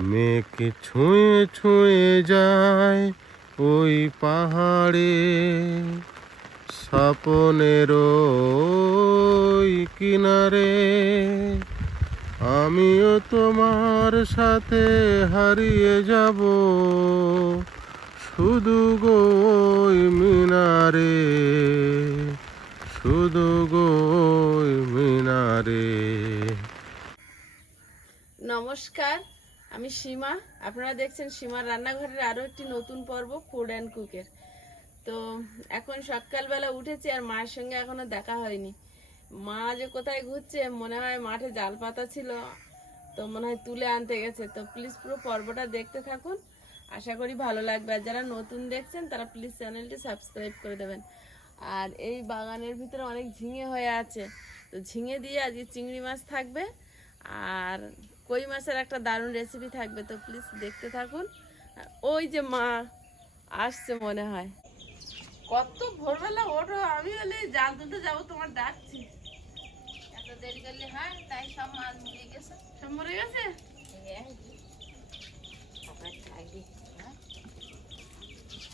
মেঘে ছুঁয়ে ছুঁয়ে যায় ওই পাহাড়ে। স্বপনের কিনারে আমিও তোমার সাথে হারিয়ে যাব। শুধু গোই মিনারে, শুধু গোই মিনারে। নমস্কার। আমি সীমা, আপনারা দেখছেন সীমার রান্নাঘরের আরও একটি নতুন পর্ব ফুড অ্যান্ড কুকের তো এখন সকালবেলা উঠেছি আর মায়ের সঙ্গে এখনও দেখা হয়নি। মা যে কোথায় ঘুরছে, মনে হয় মাঠে জাল পাতা ছিল, তো মনে হয় তুলে আনতে গেছে। তো প্লিজ পুরো পর্বটা দেখতে থাকুন। আশা করি ভালো লাগবে। আর যারা নতুন দেখছেন, তারা প্লিজ চ্যানেলটি সাবস্ক্রাইব করে দেবেন। আর এই বাগানের ভিতরে অনেক ঝিঙে হয়ে আছে। তো ঝিঙে দিয়ে আজকে চিংড়ি মাছ থাকবে। আর কই মাছের একটা দারুণ রেসিপি থাকবে তো প্লিজ দেখতে থাকুন। ওই যে মা আসছে মনে হয়। কত ভোরবেলা ওঠো আমি হলে জাল তুলতে যাব তোমার ডাকছি। এত দেরি করলে হয় তাই সব মাছ মরে গেছে। সব মরে গেছে? খাইবি হ্যাঁ?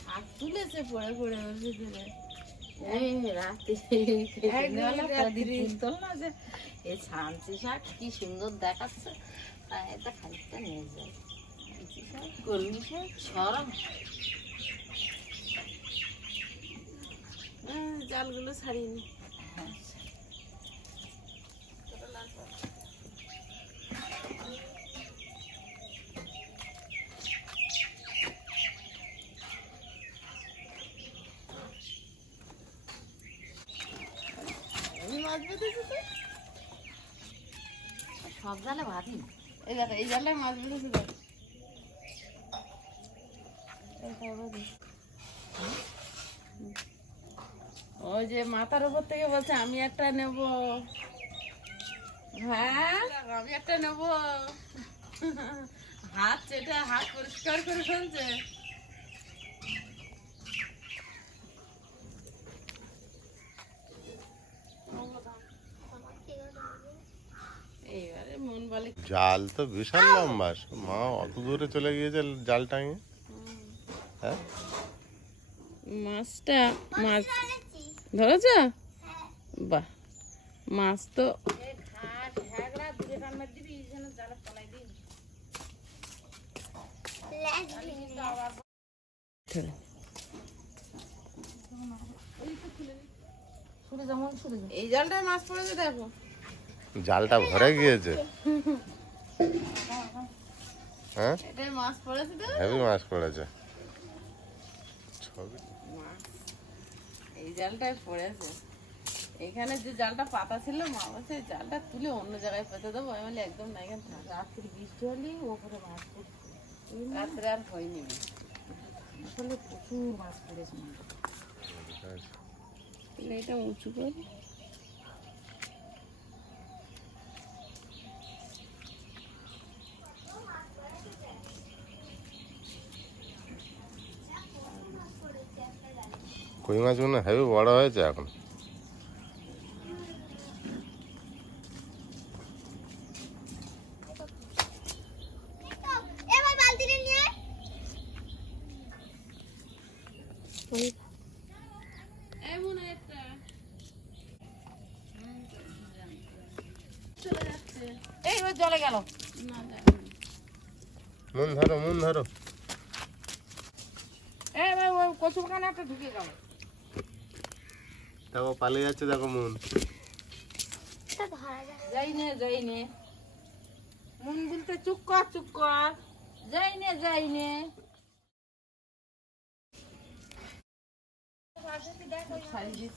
হাত তুলেছে পড়ে পড়ে কি সুন্দর দেখাচ্ছে। এটা খানিকটা নিয়ে ছাঞ্চি কলমি শাক সরম হ্যাঁ, জালগুলো ছাড়িনি আমি মাছ বেঁধেছি তো। সব জালে ভাবি এই দেখো এই জালটায় মাছ বেঁধেছি। ওই যে মাথার উপর থেকে বলছে আমি একটা নেব। হ্যাঁ? আমি একটা নেব। হাত চেটে হাত পরিষ্কার করে ফেলছে এইবারে মন বলে জাল তো বিশাল লম্বা মা অত দূরে চলে গিয়েছে জাল টাঙিয়ে? হ্যাঁ? মাছটা মাছ ধরেছ? বাহ মাছ তো এই জালটায় মাছ পড়েছে দেখো। জালটা ভরে গিয়েছে। হ্যাঁ? মাছ পড়েছে হেভি মাছ পড়েছে। ছবি। এই জালটায় পড়েছে। এখানে যে জালটা পাতা ছিল মা বলছে জালটা তুলে অন্য জায়গায় পেতে দেবো। আমি বলি একদম না এখানে থাক। রাত্রি বৃষ্টি হলে ওপরে মাছ পড়ছে। রাত্রে আর হয়নি আসলে প্রচুর মাছ পড়েছে। এটা উঁচু করে। কই মাছগুলো হেভি বড় হয়েছে এখন এবার বালতিটা নিয়ে এমন একটা চলে যাচ্ছে এই ওই জলে গেল না যাবে না। মন ধরো মন ধরো এই ভাই ওই কচু বাগানে একটা ঢুকে গেল দেখো দেখো মন। এটা ধরা যায় যাই নে যাই নে। মন বলতে চুপ কর চুপ কর। যাই নে যাই নে। ছাড়ি দিস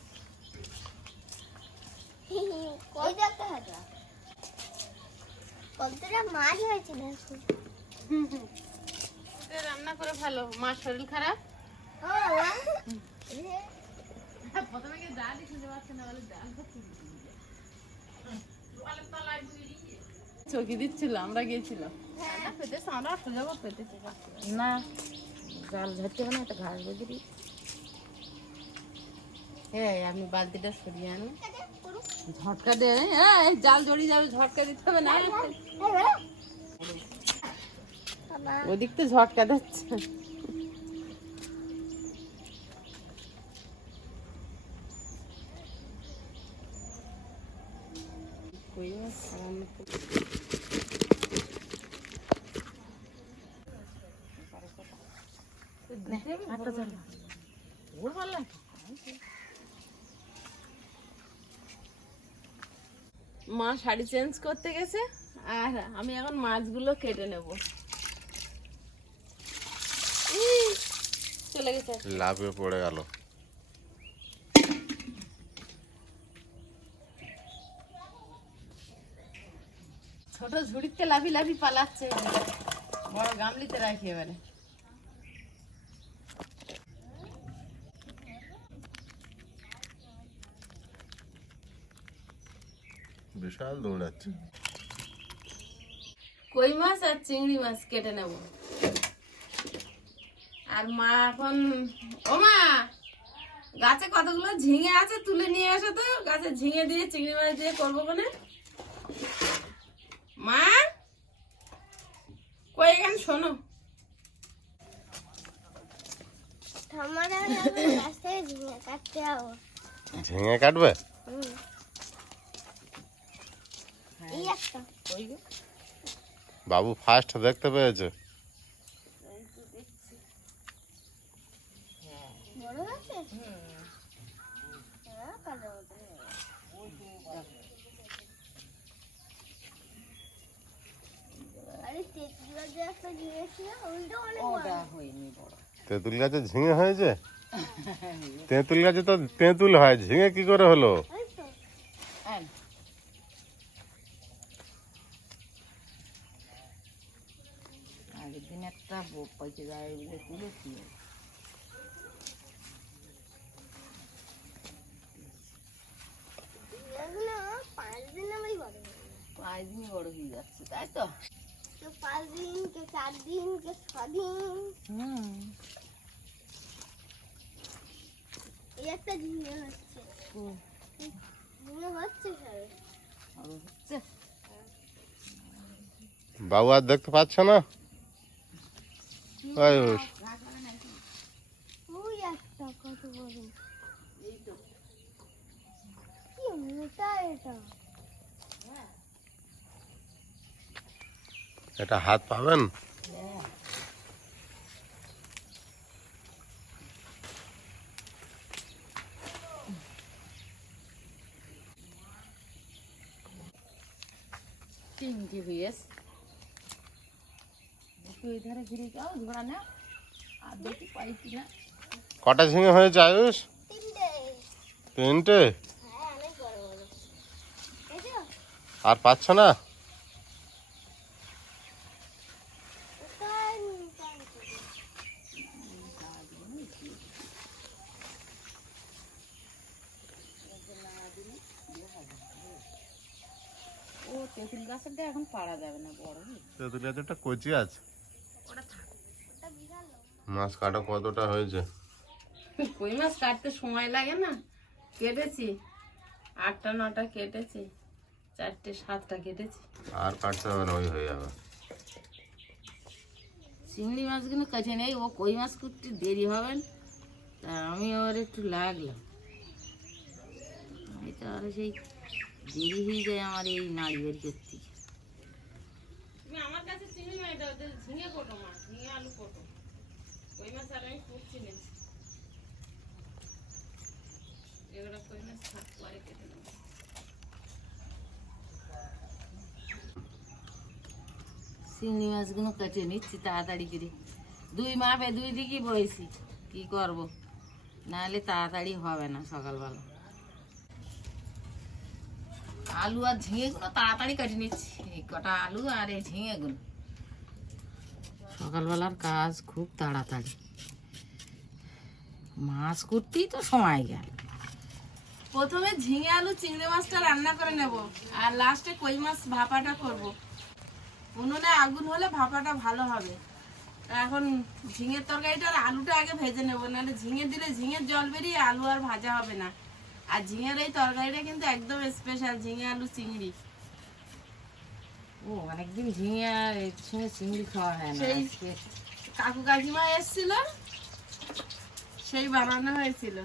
কই দেখতে হবে কতটা মাছ হয়েছে রান্না করে ভালো। মার শরীর খারাপ? ও বাবা প্রথমে কি না বলে ডাল চকি দিচ্ছিল আমরা গিয়েছিলাম। পেতে না জাল ধরতে হবে না একটা ঘাস বেঁধে হ্যাঁ আমি বালতিটা সরিয়ে আনি। ঝটকা দে এই জাল জড়িয়ে যাবে ঝটকা দিতে হবে না। না ওদিক তো ঝটকা দিচ্ছে কই মাছ সামান্য একটু- ওর ভালো লাগে মা শাড়ি চেঞ্জ করতে গেছে আর আমি এখন মাছগুলো কেটে নেব। চলে গেছে। লাভে পড়ে গেল। ছোট ঝুড়িতে লাভি লাভি পালাচ্ছে বড় গামলিতে রাখি এবারে। বিশাল দৌড়াচ্ছে। কই মাছ আর চিংড়ি মাছ কেটে নেব। আর মা এখন ও মা গাছে কতগুলো ঝিঙে আছে তুলে নিয়ে আসো তো গাছে ঝিঙে দিয়ে চিংড়ি মাছ দিয়ে করব কোনে মা কই এখানে শোনো। ঝিঙে কাটবে? বড় ফার্স্ট দেখতে বড় তেঁতুল গাছে ঝিঙে হয়েছে? তেঁতুল গাছে তো তেঁতুল হয় ঝিঙে কি করে হলো ওই তো হ্যাঁ আগের দিন একটা পয়সা যায় বলে তুলেছি পাঁচ দিন বড় হয়ে যাচ্ছে, তাই তো? পাঁচ দিন কে। চার দিন কে ছ দিন হুম এই একটা ঝিঙে হচ্ছে। ঝিঙে বাবু আর দেখতে পাচ্ছ না? আয়ুষ এটা হাত পাবেন তিনটি হয়েছে একটু ওই ধারে ঘুরে যাও ঘোরা না আর দেখি পাইছি না কটা ঝিঙে হয়েছে আয়ুষ? তিনটে। হ্যাঁ আর পাচ্ছ না? তেঁতুল গাছের দিয়ে এখন পারা যাবে না বড়। তেঁতুল গাছে একটা কচি আছে। মাছ কাটা কতটা হয়েছে? কই মাছ কাটতে সময় লাগে না। কেটেছি। আটটা নটা কেটেছি। চারটে সাতটা কেটেছি। আর কাটতে হবে না ওই হয়ে যাবে। চিংড়ি মাছগুলো কাছে নেই ও কই মাছ করতে দেরি হবে না। তা আমি আবার একটু লাগলাম। আমি তো আর সেই দেরি হয়ে যায় আমার এই নাড়ি বের করতে আমার কাছে চিংড়ি মাছ ঝিঙে কোটো মাছ। কই মাছ আর আমি করছি না। এগুলো কই মাছ থাক কেটে মাছগুলো কেটে নিচ্ছি তাড়াতাড়ি করে। দুই মাপে দুই দিকে বইছি, কি করব? নাহলে তাড়াতাড়ি হবে না সকালবেলা। আলু আর ঝিঙেগুলো তাড়াতাড়ি কেটে নিচ্ছি কটা আলু আর এই ঝিঙেগুলো। সকালবেলার কাজ খুব তাড়াতাড়ি। মাছ করতেই তো সময় গেল। প্রথমে ঝিঙে, আলু, চিংড়ি মাছটা রান্না করে নেব, আর লাস্টে কই মাছ ভাপাটা করব। উনুনে আগুন হলে ভাপাটা ভালো হবে। এখন ঝিঙের তরকারিটা আর আলুটা আগে ভেজে নেব, নাহলে ঝিঙে দিলে ঝিঙের জল বেরিয়ে আলু আর ভাজা হবে না। আর ঝিঙের এই তরকারিটা কিন্তু একদম স্পেশাল ঝিঙে, আলু, চিংড়ি। ও অনেকদিন ঝিঙে চিংড়ি খাওয়া হয় না কাকু কাকিমা এসেছিল সেই বানানো হয়েছিল।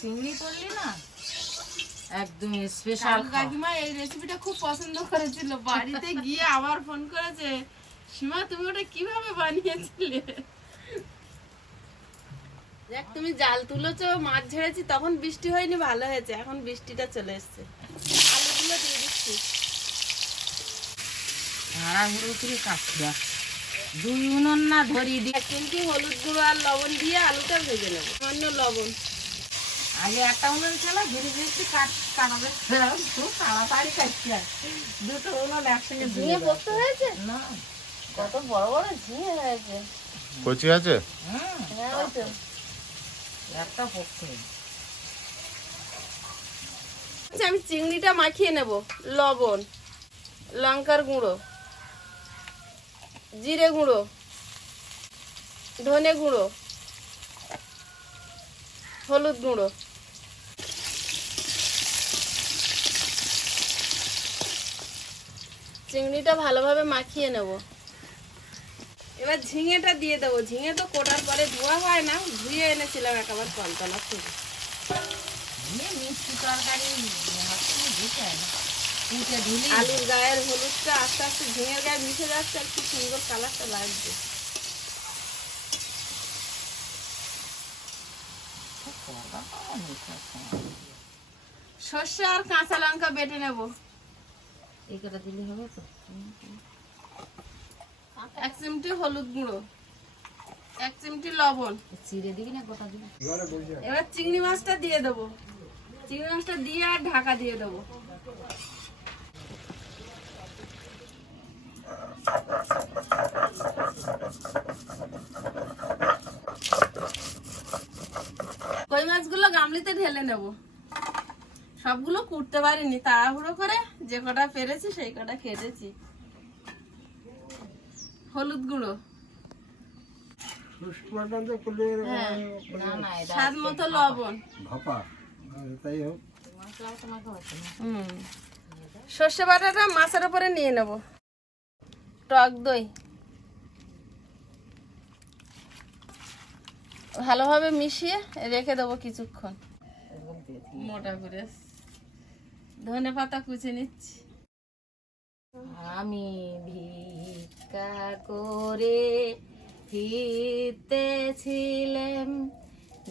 চিংড়ি করলি না? একদম স্পেশাল কাকিমা এই রেসিপিটা খুব পছন্দ করেছিল বাড়িতে গিয়ে আবার ফোন করেছে সীমা তুমি ওটা কীভাবে বানিয়েছিলে? দেখ তুমি জাল তুলেছো মাছ ঝেড়েছি তখন বৃষ্টি হয়নি ভালো হয়েছে এখন বৃষ্টিটা চলে এসছে। তাড়াহুড়ো করে কাটছিয়া দুই উনুন না ধরিয়ে দি। এক চিমটি হলুদ গুঁড়ো আর লবণ দিয়ে আলুটা ভেজে নেব। সামান্য লবণ। আগে একটা উনুন ছিল ধীরে ধীরে কাট কাটাবে। খুব তাড়াতাড়ি কাটছি আর দুটো উনুন একসঙ্গে দিয়ে হয়েছে? না। কত বড় বড় ঝিঙে হয়েছে। কচি আছে? হুম হ্যাঁ ওই আচ্ছা আমি চিংড়িটা মাখিয়ে নেব, লবণ, লঙ্কার গুঁড়ো, জিরে গুঁড়ো, ধনে গুঁড়ো, হলুদ গুঁড়ো। চিংড়িটা ভালোভাবে মাখিয়ে নেব। এবার ঝিঙেটা দিয়ে দেবো। ঝিঙে তো কোটার পরে ধোয়া হয় না, ধুয়ে এনেছিলাম একেবারে কলতলা মিষ্টি তরকারি আলুর গায়ের হলুদটা আস্তে আস্তে ঝিঙের গায়ে মিশে যাচ্ছে আর কি সুন্দর কালারটা লাগছে। সর্ষে আর কাঁচা লঙ্কা বেটে নেব। এই কটা দিলে হবে তো? এক চিমটি হলুদ গুঁড়ো এক চিমটি লবণ। চিড়ে দিবি না গোটা দিবি? এবার চিংড়ি মাছটা দিয়ে দেবো। চিংড়ি মাছটা দিয়ে আর ঢাকা দিয়ে দেবো। কই মাছগুলো গামলিতে ঢেলে নেব। সবগুলো কুটতে পারিনি তাড়াহুড়ো করে যে কটা পেরেছি সেই কটা কেটেছি হলুদ গুঁড়ো। হ্যাঁ না না এটা স্বাদ মতো লবণ। মশলা হুম। সর্ষে বাটাটা মাছের উপরে নিয়ে নেব। টক দই। ভালোভাবে মিশিয়ে রেখে দেবো কিছুক্ষণ। মোটা করে। ধনে পাতা কুচে নিচ্ছি। আমি ভিক্ষা করে ফিরতেছিলাম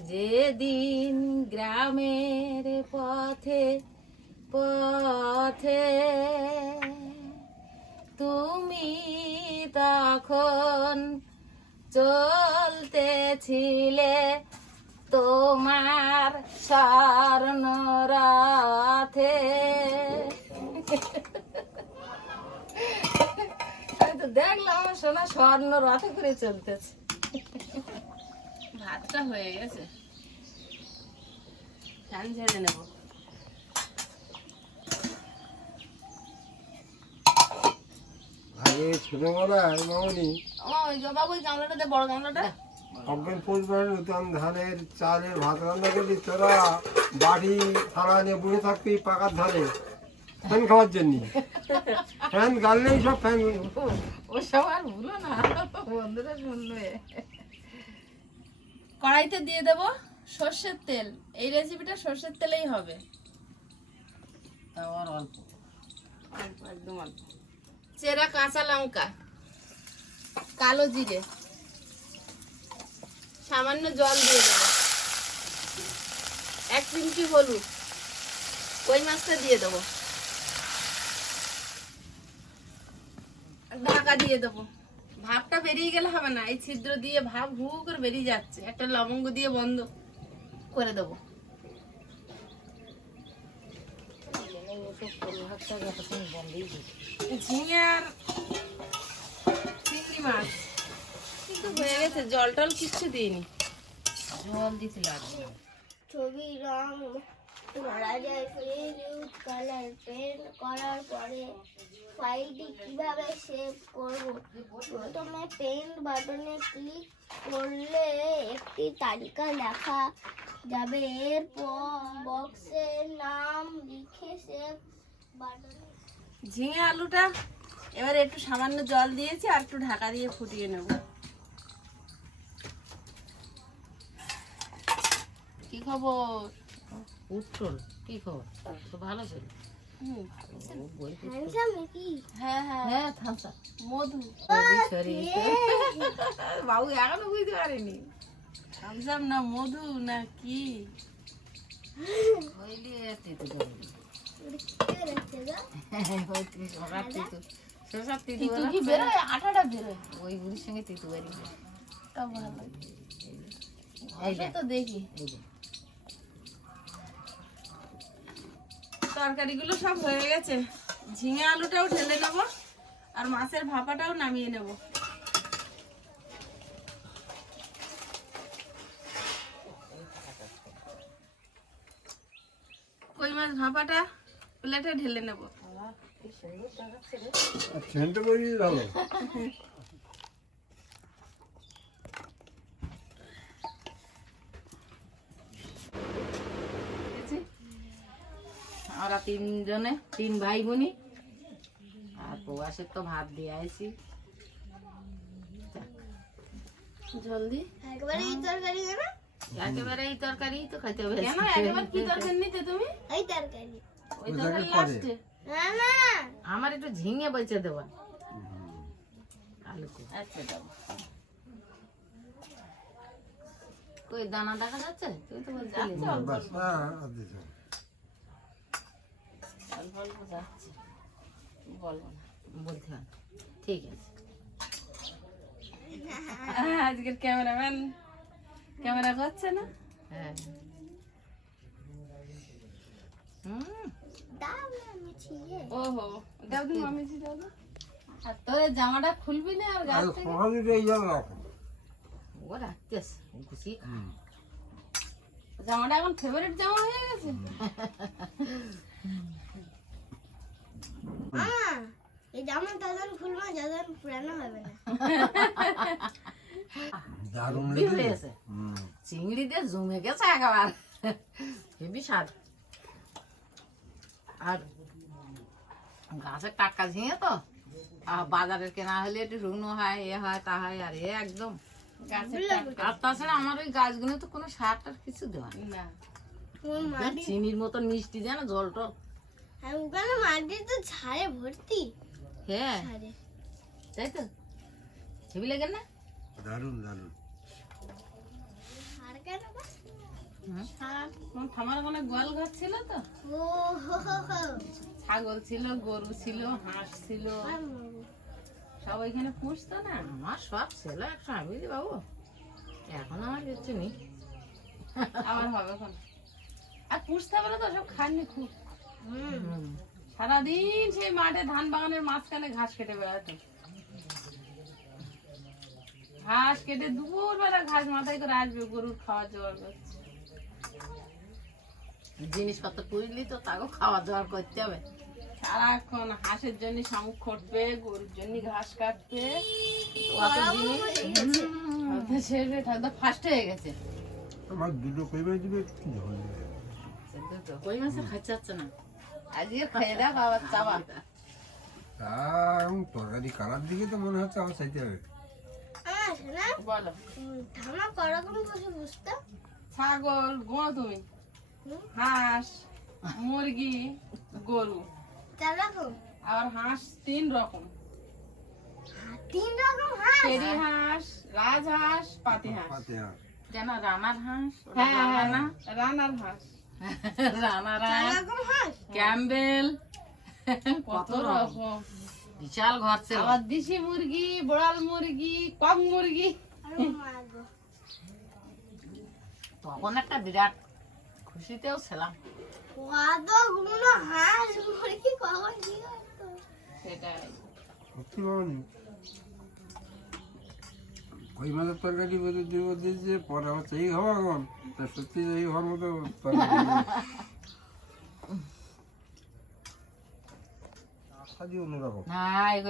যেদিন গ্রামের পথে পথে তুমি তখন চলতেছিলে তোমার স্বর্ণ রাথে। দেখলাম সোনা স্বর্ণ রথে করে চলতেছে। ভাতটা হয়ে গেছে। ফ্যান ঝেড়ে নেব। আগে ছোটবেলায় মামনি। ওই বাবু ওই গামলাটা বড় গামলাটা। অজ্ঞান পরিবারের উত্তম ধানের চালে ভাত রান্না করলি তোরা বাড়ি থালা নিয়ে বসে থাকবি পাকার ধারে ফ্যান খাওয়ার জন্য। ফ্যান গাললেই সব ফ্যান। ও সব আর ভুলো না। বন্ধুরা শুনবে। কড়াইতে দিয়ে দেব সর্ষের তেল। এই রেসিপিটা সর্ষের তেলেই হবে। তাও আর অল্প। অল্প, একদম অল্প। চেরা কাঁচা লঙ্কা কালো জিরে সামান্য জল দিয়ে দেবো। এক চিমটি হলুদ কই মাছটা দিয়ে দেবো। ঢাকা দিয়ে দেবো। ভাবটা বেরিয়ে গেলে হবে না। এই ছিদ্র দিয়ে ভাব হু করে বেরিয়ে যাচ্ছে। একটা লবঙ্গ দিয়ে বন্ধ। করে দেবো। ঝিঙে আর চিংড়ি মাছ। কিন্তু হয়ে গেছে জল টল কিচ্ছু দিইনি। জল দিতে লাগবে। ছবি রং কালার পেন্ট করার পরে কীভাবে প্রথমে পেন্ট বাটনে করলে একটি তালিকা লেখা যাবে। এরপর নাম লিখে ঝিঙে আলুটা, এবার একটু সামান্য জল দিয়েছি আর একটু ঢাকা দিয়ে ফুটিয়ে নেব। কি খবর? উঠল কি খবর? তো ভালো ছিল। হ্যাঁ হ্যাঁ হ্যাঁ। বাবু এখনও বুঝতে পারিনি। থামসাম না মধু না কি? হইলি তিতু করবি কে রাখছে গো হইতি সবার তিতু সব তিতু তিতু কি বেরোয় আটাটা বেরোয় ওই বুড়ির সঙ্গে তিতু বাড়ি তা ভালো এই ওটা দেখ তো দেখি এই যে তরকারিগুলো সব হয়ে গেছে। ঝিঙে আলুটাও ঢেলে নেব আর মাছের ভাপাটাও নামিয়ে নেব। কই মাছ ভাপাটা প্লেটে ঢেলে নেব সেন্ট করি ভালো আমরা তিনজনে তিন ভাই বোনই আর প্রবাসের তো ভাত দিয়ে আইছি। জলদি। একবারে এই তরকারি কেন? একেবারে এই তরকারি তো খাইতে হবে। কেন? একবার কি তরকারি নিতে তুমি? এই তরকারি। ওই তরকারি লাস্টে না না। আমার একটু ঝিঙে বেঁচে দেওয়া আলু। আচ্ছা দাও। কই দানা দেখা যাচ্ছে? তুই তো বলছিলি। হ্যাঁ যাচ্ছে বলব না বলতে হবে ঠিক আছে। আজকের ক্যামেরাম্যান ক্যামেরা করছে না? হ্যাঁ। হুম। ওহো দাও দাও আর তোর জামাটা খুলবি না আর গাছ থেকে? ও গুছিয়ে জামাটা এখন ফেভারিট জামা হয়ে গেছে? এই জামা দাদান খুলবো দাদান পুরানো হবে না। দারুণ লেগেছে? চিংড়ি দিয়ে জমে গেছে একেবারে। হেবি স্বাদ। আর গাছের টাটকা ঝিঙে তো? আর বাজারের কেনা হলে একটু শুকনো হয় এ হয় তা হয় আর এ একদম আর তাছাড়া আমার ওই গাছগুলো তো কোনো সার টার কিছু দেওয়া চিনির মতো মিষ্টি যেন জল টল ওখানে মাটি তো ভর্তি। হ্যাঁ। তাই তো? হেবি লাগে না? দারুণ দারুণ। আর কেন গো? আর তোমার ঠামার ওখানে গোয়াল ঘর ছিল তো। ছাগল ছিল গরু ছিল হাঁস ছিল। সব ওইখানে পুষতো না? আমার সব ছিল বুঝলি বাবু। এখন আমার কিচ্ছু নেই। আবার হবে এখন। আর পুষতে পারে তো সব খাননি খুব। সারাদিন সেই মাঠে ধান বাগানের মাঝখানে ঘাস কেটে বেড়াতো। ঘাস কেটে দুপুর বেলা ঘাস মাথায় করে আসবে গরুর খাওয়া জোয়ার করছে জিনিসপত্র পুষলি তো তাকেও খাওয়া দাওয়া করতে হবে। সারাক্ষণ হাঁসের জন্য শামুক খটবে গরুর জন্য ঘাস কাটবে। অত জিনিস? ফার্স্ট হয়ে গেছে। আমার দুটো কইবে দিবে? কি হবে কই মাছের খাচ্ছে না? আজকে খেয়ে দেখ আবার চাবা তরকারি কালার দিকে তো মনে হচ্ছে আমার চাইতে হবে। বলো। ধামা করকম বসে বুঝতো? ছাগল গোঁ তুমি? হাঁস মুরগি গরু। চার রকম? আবার হাঁস তিন রকম। তিন রকম হাঁস? পেরি হাঁস পাতি হাঁস। কেন রানার হাঁস হ্যাঁ। হ্যাঁ রানার হাঁস। রানার ক্যাম্বেল কত রকম। বিশাল ঘর ছিল। আবার দেশি মুরগি বোড়াল মুরগি কক মুরগি। তখন একটা বিরাট খুশিতেও ছিলাম। সেটাই। ওই মাছের তরকারি বলে দিব দিয়েছে পরে চাই খাব এখন। তা সত্যি এই হওয়ার মতো এই কই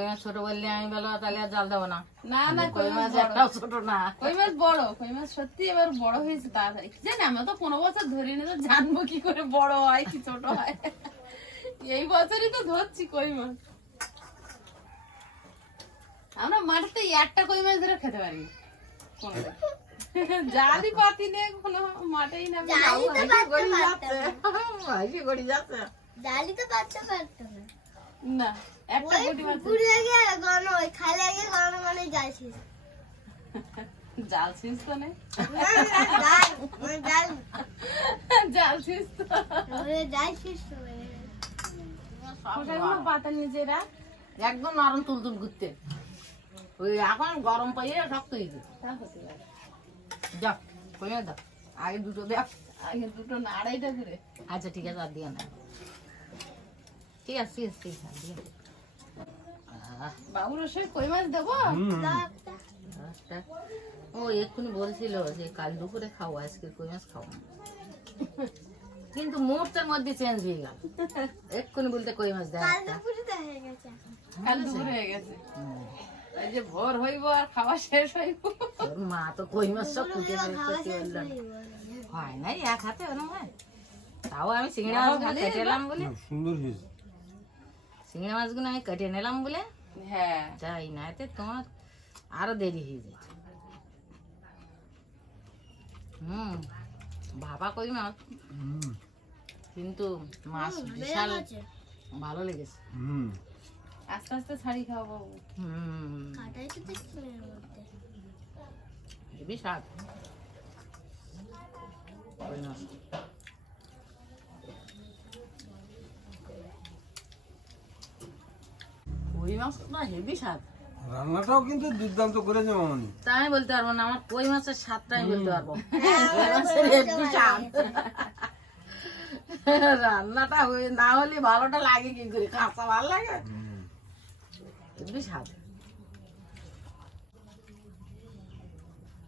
মাছ ছোট বললে আমি বলো তাহলে জাল দেবো না। না না কই মাছ একটাও ছোট না। কই মাছ বড়? কই মাছ সত্যি এবার বড় হয়েছে তাড়াতাড়ি। জানি আমরা তো পনেরো বছর ধরে নিয়ে তো জানব কি করে বড় হয় কি ছোট হয়। এই বছরই তো ধরছি কই মাছ। আমরা মাঠে একটা কই মাছ ধরে খেতে পারি জালই পাতি নেই কোনো মাঠেই না। জালি তো পারতে পারতাম হাসি করি যাচ্ছে। জালি তো পারতে পারতাম না। একটা গুটি মাছ গণ ওই গণ মানে জাল জাল তো নেই। জাল মানে জাল জাল তো জাল ওটা কোনো পাতা নিজেরা একদম নরম তুলতুল ঘুরতে। ওই এখন গরম পাইয়ে শক্ত হয়েছে যাক কমে দাও। আগে দুটো দেখ আগে দুটো না আড়াইটা করে। আচ্ছা ঠিক আছে আর দিয়ে না। ঠিক আছে ঠিক আছে ঠিক আছে আর দিয়ে বাবুর সে কই মাছ দেবো। ও এক্ষুনি বলছিল যে কাল দুপুরে খাও আজকে কই মাছ খাও কিন্তু মুহূর্তের মধ্যে চেঞ্জ হয়ে গেল। এক্ষুনি বলতে কই মাছ দেয় কাল দুপুরে হয়ে গেছে। হুম। এই যে ভোর হইব আর খাওয়া শেষ হইব। তোর মা তো কই মাছ সব কুটে হয়ে গেল। নাই এক হাতে ওরম হয় তাও আমি চিংড়ি মাছগুলো কেটে এলাম বলে। সুন্দর হয়েছে। চিংড়ি মাছগুলো আমি কেটে নিলাম বলে। হ্যাঁ। যাই না এতে তোমার আরও দেরি হয়ে যায়। হুম ভাপা কই মাছ? কিন্তু মাছ বিশাল আছে। ভালো লেগেছে। হুম। আস্তে আস্তে ছাড়ি খাওয়া বাবু হুম কাটাই তো দেখছি না এর মধ্যে। হেবি স্বাদ কই মাছ। কই মাছ না হেভি স্বাদ। রান্নাটাও কিন্তু দুর্দান্ত করেছে মামনি। তা বলতে পারব না আমার কই মাছের স্বাদটা আমি বলতে পারব। কই মাছের হেভি স্বাদ। রান্নাটা হয়ে না হলে ভালোটা লাগে কি করে কাঁচা ভালো লাগে। হেভি স্বাদ।